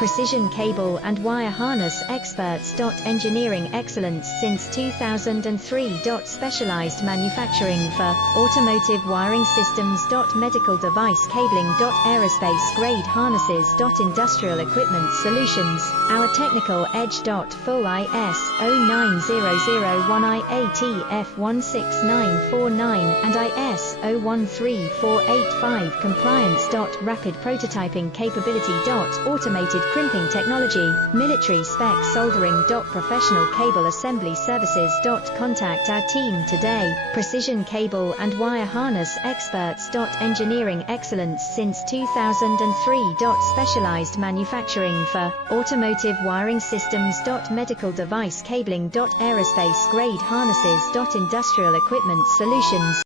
Precision cable and wire harness experts. Engineering excellence since 2003. Specialized manufacturing for automotive wiring systems. Medical device cabling. Aerospace grade harnesses. Industrial equipment solutions. Our technical edge. Full IS 09001 IATF 16949 and IS 013485 compliance. Rapid prototyping capability. Automated crimping technology, military spec soldering. Professional cable assembly services. Contact our team today. Precision cable and wire harness experts. Engineering excellence since 2003. Specialized manufacturing for automotive wiring systems. Medical device cabling. Aerospace grade harnesses. Industrial equipment solutions.